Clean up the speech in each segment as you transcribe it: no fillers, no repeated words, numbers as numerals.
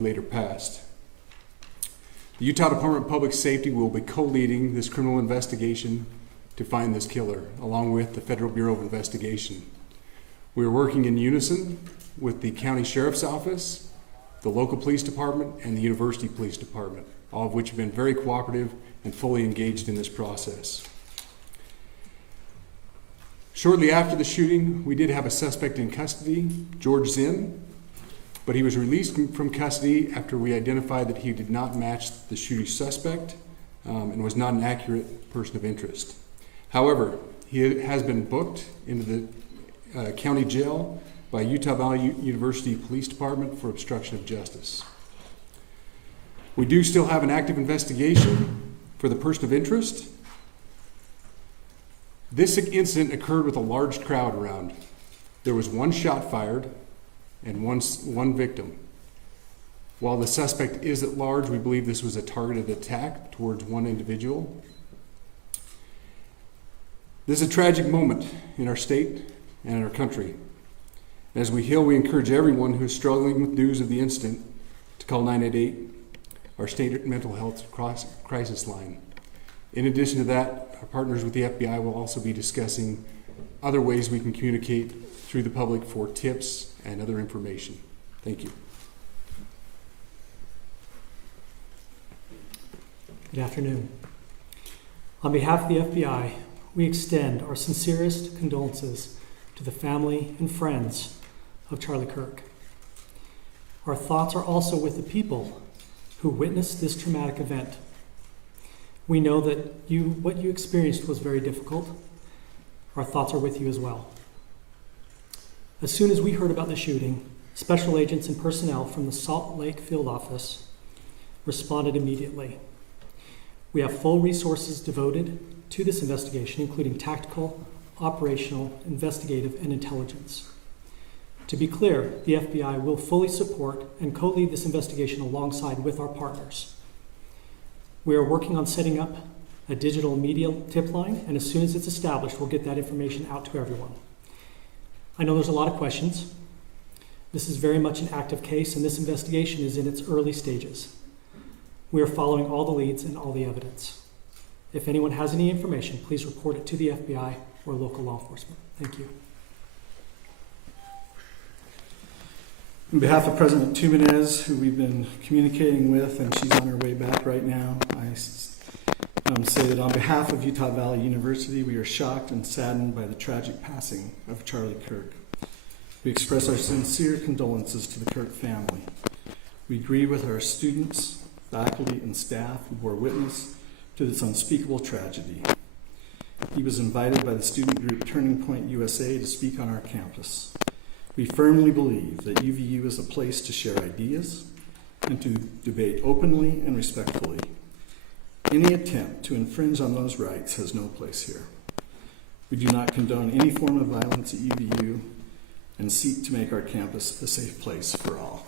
later passed. The Utah Department of Public Safety will be co-leading this criminal investigation to find this killer, along with the Federal Bureau of Investigation. We are working in unison with the County Sheriff's Office, the local police department, and the University Police Department, all of which have been very cooperative and fully engaged in this process. Shortly after the shooting, we did have a suspect in custody, George Zinn, but he was released from custody after we identified that he did not match the shooting suspect and was not an accurate person of interest. However, he has been booked into the county jail by Utah Valley University Police Department for obstruction of justice. We do still have an active investigation for the person of interest. This incident occurred with a large crowd around. There was one shot fired and one victim. While the suspect is at large, we believe this was a targeted attack towards one individual. This is a tragic moment in our state and in our country. As we heal, we encourage everyone who is struggling with news of the incident to call 988, our state mental health crisis line. In addition to that, our partners with the FBI will also be discussing other ways we can communicate through the public for tips and other information. Thank you. Good afternoon. On behalf of the FBI, we extend our sincerest condolences to the family and friends of Charlie Kirk. Our thoughts are also with the people who witnessed this traumatic event. We know that what you experienced was very difficult. Our thoughts are with you as well. As soon as we heard about the shooting, special agents and personnel from the Salt Lake Field Office responded immediately. We have full resources devoted to this investigation, including tactical, operational, investigative, and intelligence. To be clear, the FBI will fully support and co-lead this investigation alongside with our partners. We are working on setting up a digital media tip line, and as soon as it's established, we'll get that information out to everyone. I know there's a lot of questions. This is very much an active case, and this investigation is in its early stages. We are following all the leads and all the evidence. If anyone has any information, please report it to the FBI or local law enforcement. Thank you. On behalf of President Tumenez, who we've been communicating with, and she's on her way back right now, I say that on behalf of Utah Valley University, we are shocked and saddened by the tragic passing of Charlie Kirk. We express our sincere condolences to the Kirk family. We grieve with our students, faculty, and staff who bore witness to this unspeakable tragedy. He was invited by the student group Turning Point USA to speak on our campus. We firmly believe that UVU is a place to share ideas and to debate openly and respectfully. Any attempt to infringe on those rights has no place here. We do not condone any form of violence at UVU and seek to make our campus a safe place for all.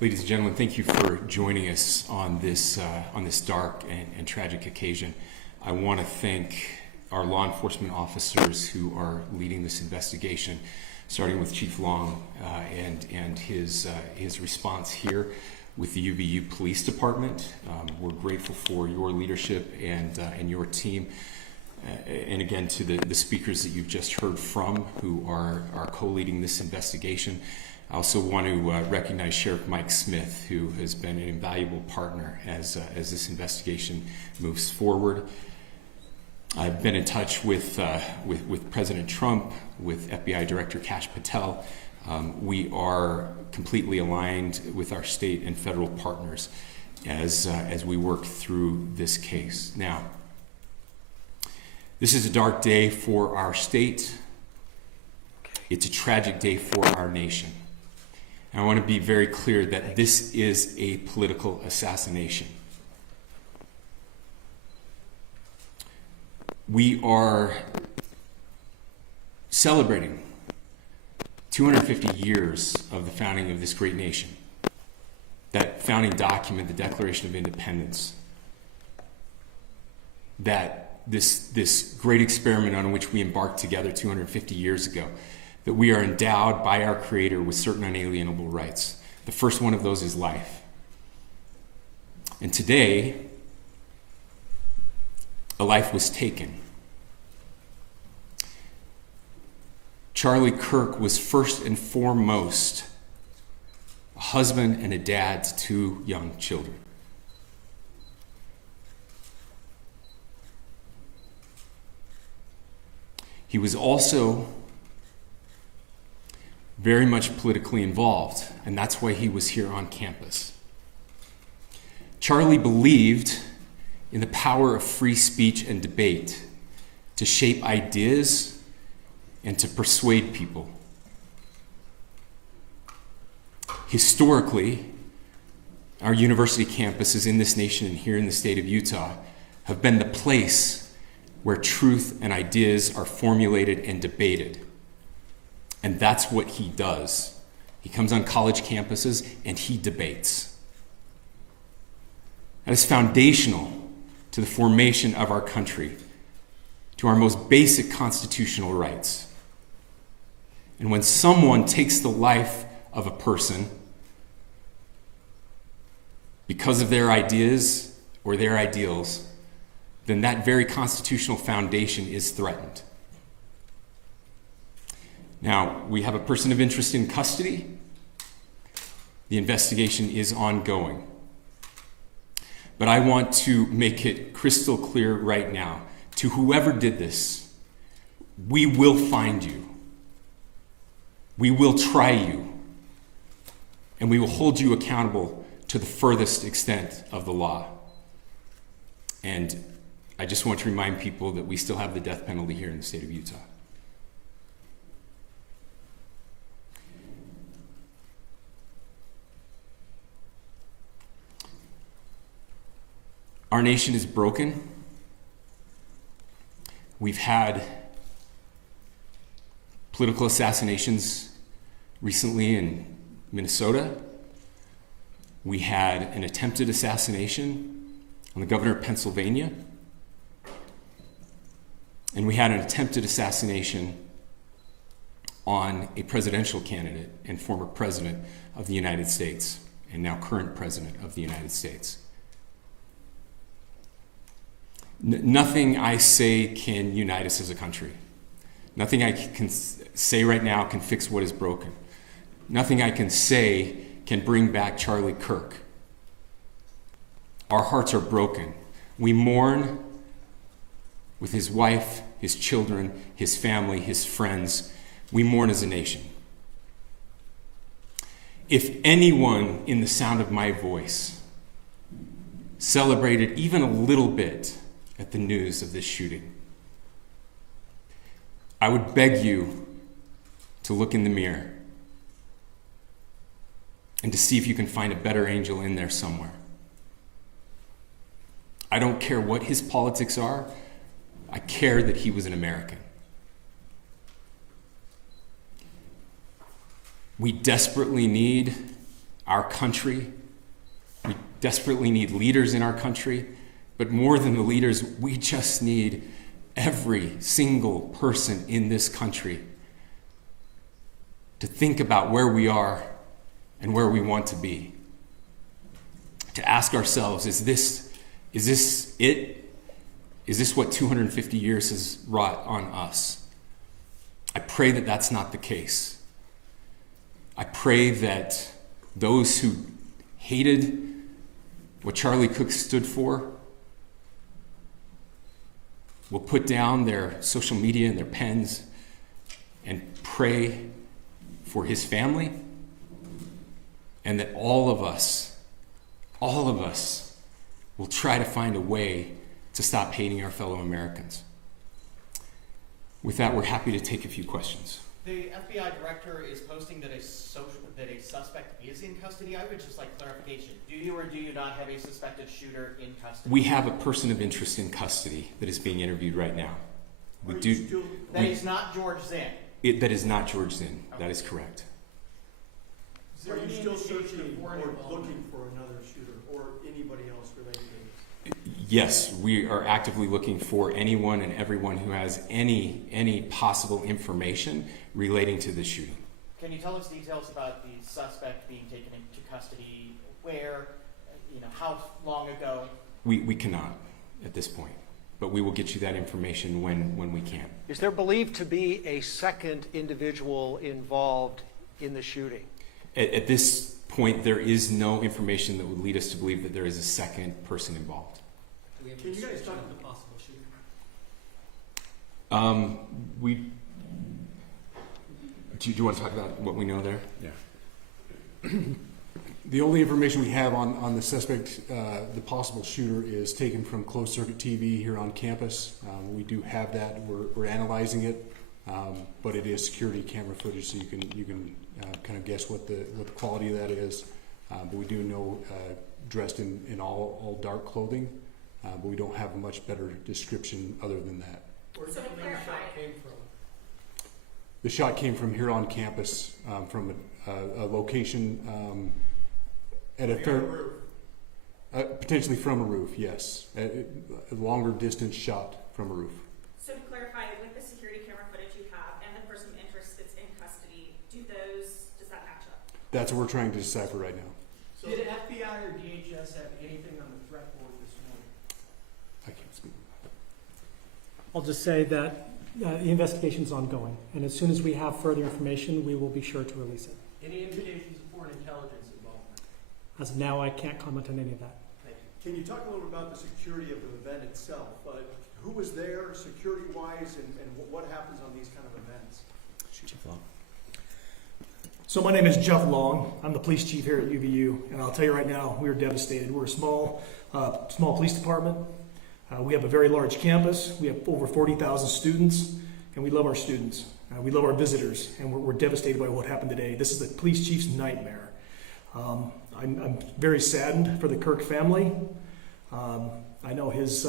Ladies and gentlemen, thank you for joining us on this dark and tragic occasion. I want to thank our law enforcement officers who are leading this investigation, starting with Chief Long and his response here with the UVU Police Department. We're grateful for your leadership and your team. And again, to the speakers that you've just heard from who are co-leading this investigation. I also want to recognize Sheriff Mike Smith, who has been an invaluable partner as this investigation moves forward. I've been in touch with President Trump, with FBI Director Kash Patel. We are completely aligned with our state and federal partners as we work through this case. Now, this is a dark day for our state. It's a tragic day for our nation. And I want to be very clear that this is a political assassination. We are celebrating 250 years of the founding of this great nation. That founding document, the Declaration of Independence, that this great experiment on which we embarked together 250 years ago, that we are endowed by our Creator with certain unalienable rights. The first one of those is life. And today, a life was taken. Charlie Kirk was first and foremost a husband and a dad to 2 young children. He was also very much politically involved, and that's why he was here on campus. Charlie believed in the power of free speech and debate to shape ideas and to persuade people. Historically, our university campuses in this nation and here in the state of Utah have been the place where truth and ideas are formulated and debated. And that's what he does. He comes on college campuses and he debates. That is foundational to the formation of our country, to our most basic constitutional rights. And when someone takes the life of a person because of their ideas or their ideals, then that very constitutional foundation is threatened. Now, we have a person of interest in custody. The investigation is ongoing. But I want to make it crystal clear right now, to whoever did this, we will find you. We will try you. And we will hold you accountable to the furthest extent of the law. And I just want to remind people that we still have the death penalty here in the state of Utah. Our nation is broken. We've had political assassinations recently in Minnesota. We had an attempted assassination on the governor of Pennsylvania. And we had an attempted assassination on a presidential candidate and former president of the United States, and now current president of the United States. Nothing I say can unite us as a country. Nothing I can say right now can fix what is broken. Nothing I can say can bring back Charlie Kirk. Our hearts are broken. We mourn with his wife, his children, his family, his friends. We mourn as a nation. If anyone in the sound of my voice celebrated even a little bit at the news of this shooting, I would beg you to look in the mirror and to see if you can find a better angel in there somewhere. I don't care what his politics are. I care that he was an American. We desperately need our country. We desperately need leaders in our country. But more than the leaders, we just need every single person in this country to think about where we are and where we want to be. To ask ourselves, is this it? Is this what 250 years has wrought on us? I pray that that's not the case. I pray that those who hated what Charlie Kirk stood for will put down their social media and their pens and pray for his family, and that all of us will try to find a way to stop hating our fellow Americans. With that, we're happy to take a few questions. The FBI director is posting that a suspect is in custody. I would just like clarification. Do you or do you not have a suspected shooter in custody? We have a person of interest in custody that is being interviewed right now. That is not George Zinn. That is not George Zinn. Okay. That is correct. Are you still searching or looking for another shooter or anybody else related to this? Yes, we are actively looking for anyone and everyone who has any possible information relating to the shooting. Can you tell us details about the suspect being taken into custody? Where, how long ago? We cannot at this point, but we will get you that information when we can. Is there believed to be a second individual involved in the shooting? At this point, there is no information that would lead us to believe that there is a second person involved. Can you guys talk about the possible shooting? Do you want to talk about what we know there? Yeah. The only information we have on the suspect, the possible shooter, is taken from closed circuit TV here on campus. We do have that. We're analyzing it, but it is security camera footage, so you can kind of guess what the quality of that is. But we do know dressed in all dark clothing, but we don't have a much better description other than that. Where do you think the shot came from? The shot came from here on campus, from a location at a potentially from a roof. Yes, a longer distance shot from a roof. So to clarify, with the security camera footage you have and the person of interest that's in custody, does that match up? That's what we're trying to decipher right now. So did FBI or DHS have anything on the threat board this morning? I can't speak. I'll just say that the investigation's ongoing, and as soon as we have further information, we will be sure to release it. Any indications of foreign intelligence involvement? As of now, I can't comment on any of that. Thank you. Can you talk a little bit about the security of the event itself? Who was there security-wise, and what happens on these kind of events? So my name is Jeff Long. I'm the police chief here at UVU, and I'll tell you right now, we are devastated. We're a small police department. We have a very large campus. We have over 40,000 students, and we love our students. We love our visitors, and we're devastated by what happened today. This is the police chief's nightmare. I'm very saddened for the Kirk family. I know his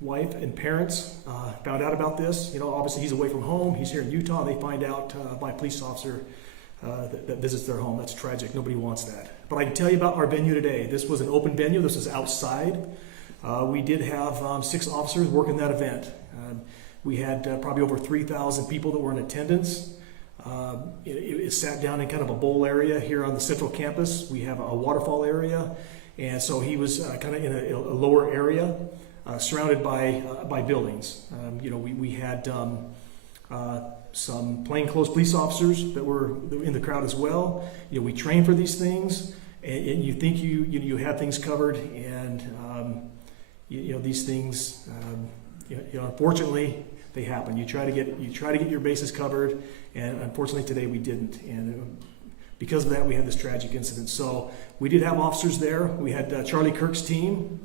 wife and parents found out about this. Obviously he's away from home. He's here in Utah. And they find out by a police officer that visits their home. That's tragic. Nobody wants that. But I can tell you about our venue today. This was an open venue. This was outside. We did have 6 officers working that event. We had probably over 3,000 people that were in attendance. It sat down in kind of a bowl area here on the central campus. We have a waterfall area. And so he was kind of in a lower area, surrounded by buildings. We had some plainclothes police officers that were in the crowd as well. We train for these things, and you think you have things covered, and these things, unfortunately, they happen. You try to get your bases covered, and unfortunately today we didn't. And because of that, we had this tragic incident. So we did have officers there. We had Charlie Kirk's team.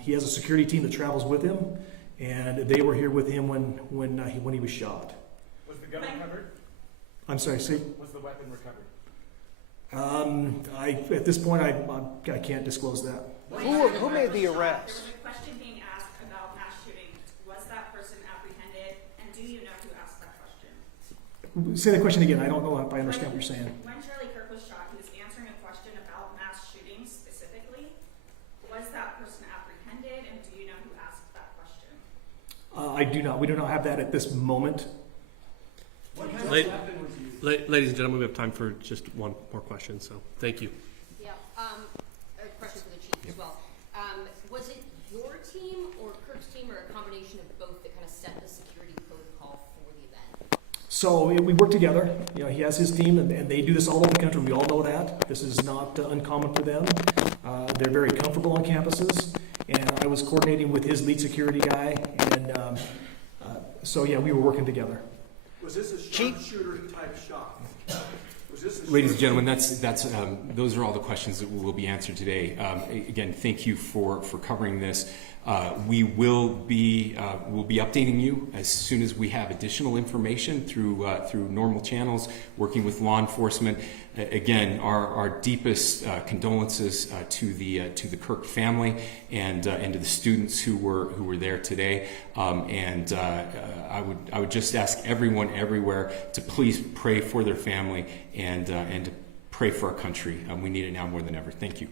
He has a security team that travels with him, and they were here with him when he was shot. Was the gun recovered? I'm sorry, see? Was the weapon recovered? At this point, I can't disclose that. Who made the There arrest? was a question being asked about mass shooting. Was that person apprehended, and do you know who asked that question? Say the question again. I don't know if I understand what you're saying. When Charlie Kirk was shot, he was answering a question about mass shootings specifically. Was that person apprehended, and do you know who asked that question? I do not. We do not have that at this moment. What kind of weapon was used? Ladies and gentlemen, we have time for just one more question, so thank you. Yeah, a question for the chief as well. Was it your team or Kirk's team or a combination of both that kind of set the security protocol for the event? So we work together. He has his team, and they do this all over the country. We all know that. This is not uncommon for them. They're very comfortable on campuses, and I was coordinating with his lead security guy, and so yeah, we were working together. Was this a sharpshooter type shot? Ladies and gentlemen, those are all the questions that will be answered today. Again, thank you for covering this. We will be updating you as soon as we have additional information through normal channels, working with law enforcement. Again, our deepest condolences to the Kirk family and to the students who were there today. I would just ask everyone everywhere to please pray for their family and to pray for our country. We need it now more than ever. Thank you.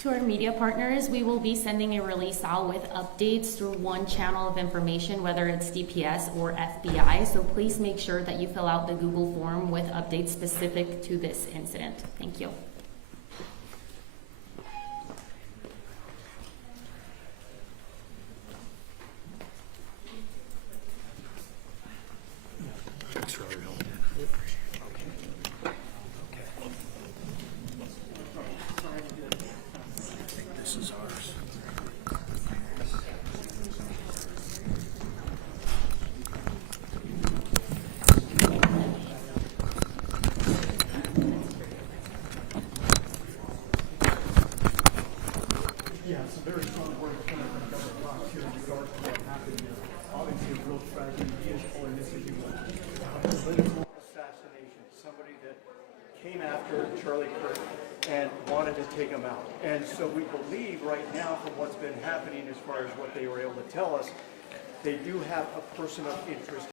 To our media partners, we will be sending a release out with updates through one channel of information, whether it's DPS or FBI. So please make sure that you fill out the Google form with updates specific to this incident. Thank you. Yeah, some very strong words coming from Governor Cox here in regards to what happened here. Obviously, a real tragedy, beautiful, and this is a political assassination. Somebody that came after Charlie Kirk and wanted to take him out. And so we believe right now, from what's been happening as far as what they were able to tell us, they do have a person of interest